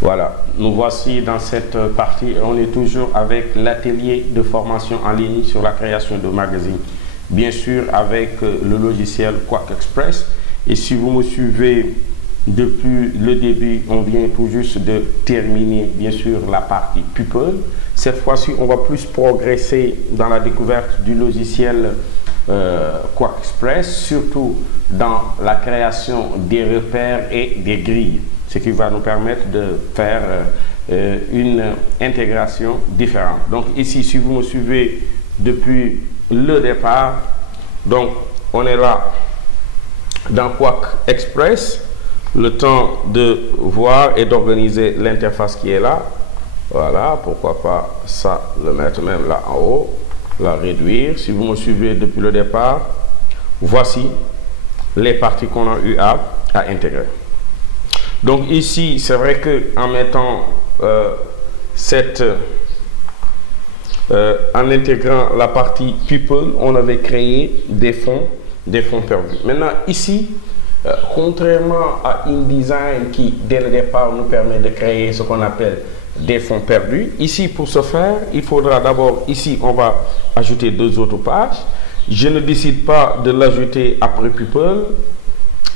Voilà, nous voici dans cette partie. On est toujours avec l'atelier de formation en ligne sur la création de magazines. Bien sûr, avec le logiciel Quack Express. Et si vous me suivez depuis le début, on vient tout juste de terminer, bien sûr, la partie People. Cette fois-ci, on va plus progresser dans la découverte du logiciel Quack Express, surtout dans la création des repères et des grilles, ce qui va nous permettre de faire une intégration différente. Donc ici, si vous me suivez depuis le départ, donc on est là dans Quack Express, le temps de voir et d'organiser l'interface qui est là. Voilà, pourquoi pas ça, le mettre même là en haut, la réduire. Si vous me suivez depuis le départ, voici les parties qu'on a eu à intégrer. Donc ici, c'est vrai que en mettant en intégrant la partie People, on avait créé des fonds perdus. Maintenant ici, contrairement à InDesign qui dès le départ nous permet de créer ce qu'on appelle des fonds perdus, ici pour ce faire, il faudra d'abord, ici on va ajouter deux autres pages. Je ne décide pas de l'ajouter après People.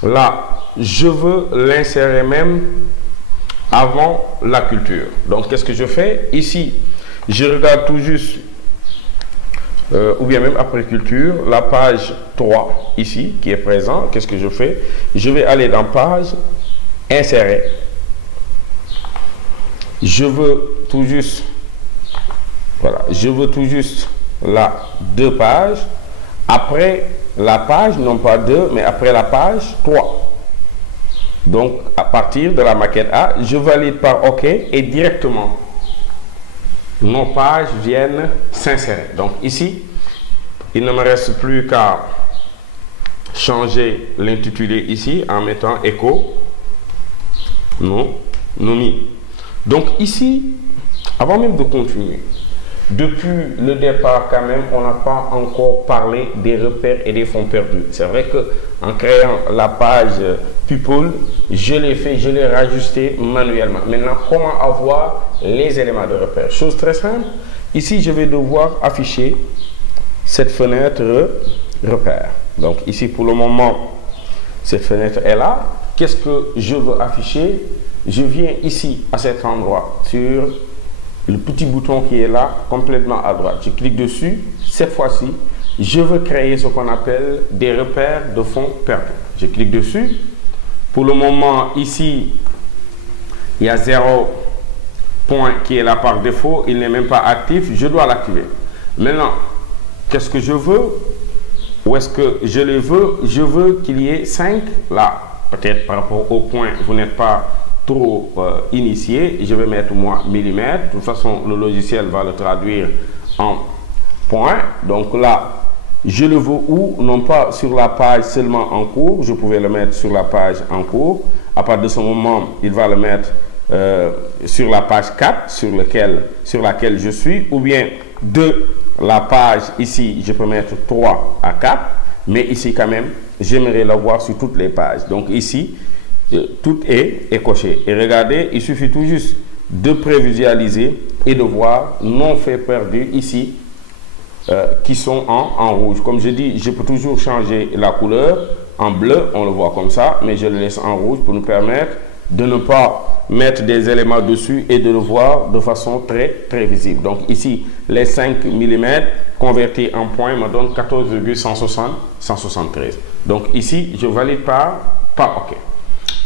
Là, je veux l'insérer même avant la culture. Donc, qu'est-ce que je fais? Ici, je regarde tout juste, ou bien même après culture, la page 3, ici, qui est présent. Qu'est-ce que je fais? Je vais aller dans page, insérer. Je veux tout juste, voilà, je veux tout juste là, deux pages. Après la page, non pas 2, mais après la page 3. Donc, à partir de la maquette A, je valide par OK et directement, nos pages viennent s'insérer. Donc ici, il ne me reste plus qu'à changer l'intitulé ici en mettant écho nomi. Donc ici, avant même de continuer, depuis le départ quand même, on n'a pas encore parlé des repères et des fonds perdus. C'est vrai que en créant la page People, je l'ai fait, je l'ai rajusté manuellement. Maintenant, comment avoir les éléments de repère? Chose très simple. Ici, je vais devoir afficher cette fenêtre repère. Donc ici, pour le moment, cette fenêtre est là. Qu'est-ce que je veux afficher? Je viens ici, à cet endroit, sur le petit bouton qui est là, complètement à droite. Je clique dessus. Cette fois-ci, je veux créer ce qu'on appelle des repères de fonds perdus. Je clique dessus. Pour le moment, ici, il y a 0 point qui est là par défaut. Il n'est même pas actif. Je dois l'activer. Maintenant, qu'est-ce que je veux? Où est-ce que je le veux? Je veux qu'il y ait 5 là. Peut-être par rapport au point, vous n'êtes pas trop initié, je vais mettre moi millimètre. De toute façon, le logiciel va le traduire en point. Donc là, je le veux où? Non pas sur la page seulement en cours. Je pouvais le mettre sur la page en cours. À partir de ce moment, il va le mettre sur la page 4 sur laquelle je suis. Ou bien de la page ici, je peux mettre 3 à 4. Mais ici quand même, j'aimerais l'avoir sur toutes les pages. Donc ici, tout est coché. Et regardez, il suffit tout juste de prévisualiser et de voir nos faits perdus ici qui sont en rouge. Comme je dis, je peux toujours changer la couleur en bleu, on le voit comme ça, mais je le laisse en rouge pour nous permettre de ne pas mettre des éléments dessus et de le voir de façon très visible. Donc ici, les 5 mm convertis en points me donnent 14,173. Donc ici, je valide par OK.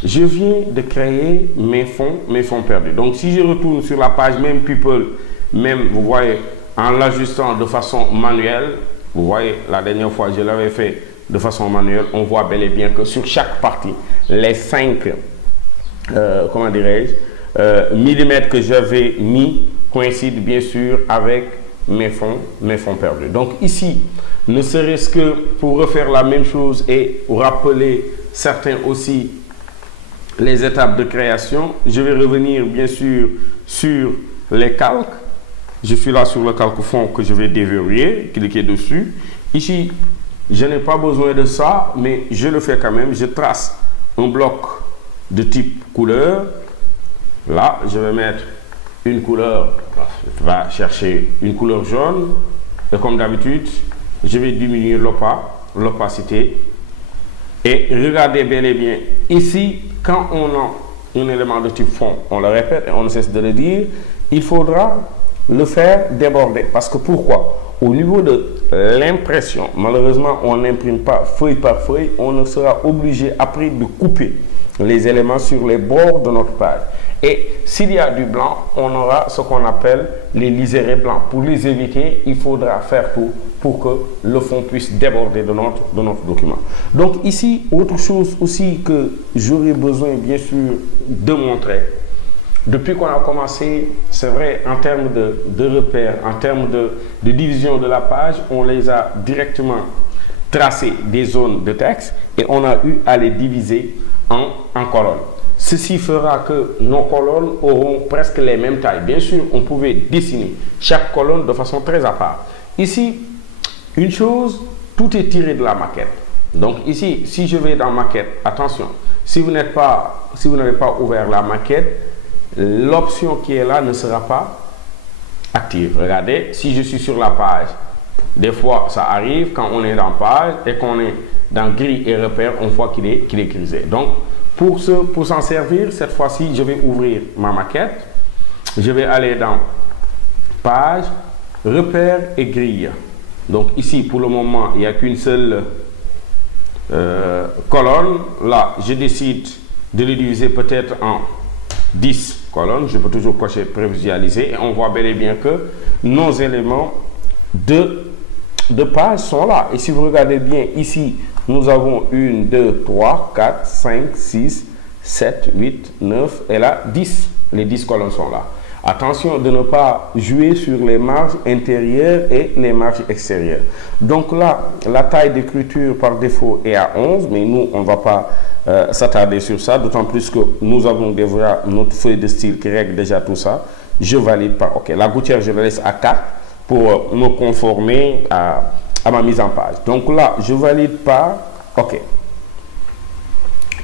Je viens de créer mes fonds perdus. Donc, si je retourne sur la page même People, même, vous voyez, en l'ajustant de façon manuelle, vous voyez, la dernière fois, je l'avais fait de façon manuelle, on voit bel et bien que sur chaque partie, les 5, comment dirais-je, millimètres que j'avais mis coïncident bien sûr avec mes fonds perdus. Donc, ici, ne serait-ce que pour refaire la même chose et rappeler certains aussi les étapes de création, je vais revenir bien sûr sur les calques. Je suis là sur le calque fond que je vais déverrouiller, cliquer dessus. Ici, je n'ai pas besoin de ça, mais je le fais quand même. Je trace un bloc de type couleur. Là, je vais mettre une couleur, je vais chercher une couleur jaune. Et comme d'habitude, je vais diminuer l'opacité. Et regardez bel et bien, ici, quand on a un élément de type fond, on le répète et on ne cesse de le dire, il faudra le faire déborder. Parce que pourquoi? Au niveau de l'impression, malheureusement, on n'imprime pas feuille par feuille, on ne sera obligé après de couper les éléments sur les bords de notre page. Et s'il y a du blanc, on aura ce qu'on appelle les liserés blancs. Pour les éviter, il faudra faire tout pour que le fond puisse déborder de notre document. Donc ici, autre chose aussi que j'aurais besoin bien sûr de montrer, depuis qu'on a commencé, c'est vrai, en termes de repères, en termes de division de la page, on les a directement tracé des zones de texte et on a eu à les diviser en colonnes. Ceci fera que nos colonnes auront presque les mêmes tailles. Bien sûr, on pouvait dessiner chaque colonne de façon très à part. Ici, une chose, tout est tiré de la maquette. Donc ici, si je vais dans maquette, attention, si vous n'avez pas ouvert la maquette, l'option qui est là ne sera pas active. Regardez, si je suis sur la page, des fois ça arrive quand on est dans page et qu'on est dans grille et repère, on voit qu'il est grisé. Donc, pour s'en servir, cette fois-ci, je vais ouvrir ma maquette. Je vais aller dans page, repère et grille. Donc ici, pour le moment, il n'y a qu'une seule colonne. Là, je décide de le diviser peut-être en 10 colonnes. Je peux toujours cocher prévisualiser. Et on voit bel et bien que nos éléments de page sont là. Et si vous regardez bien ici, nous avons 1, 2, 3, 4, 5, 6, 7, 8, 9 et là 10. Les 10 colonnes sont là. Attention de ne pas jouer sur les marges intérieures et les marges extérieures. Donc là, la taille d'écriture par défaut est à 11, mais nous, on ne va pas s'attarder sur ça, d'autant plus que nous avons déjà notre feuille de style qui règle déjà tout ça. Je valide par OK. La gouttière, je la laisse à 4 pour me conformer à ma mise en page. Donc là, je valide par OK.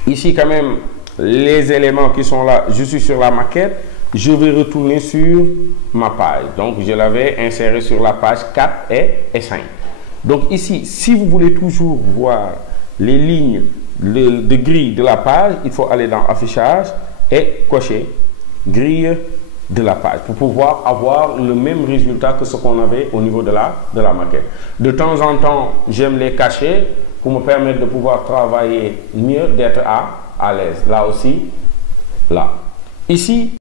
Ici, quand même, les éléments qui sont là, je suis sur la maquette. Je vais retourner sur ma page. Donc, je l'avais inséré sur la page 4 et 5. Donc ici, si vous voulez toujours voir les lignes de grille de la page, il faut aller dans Affichage et cocher grille de la page pour pouvoir avoir le même résultat que ce qu'on avait au niveau de la maquette. De temps en temps, j'aime les cacher pour me permettre de pouvoir travailler mieux, d'être à l'aise. Là aussi, là. Ici,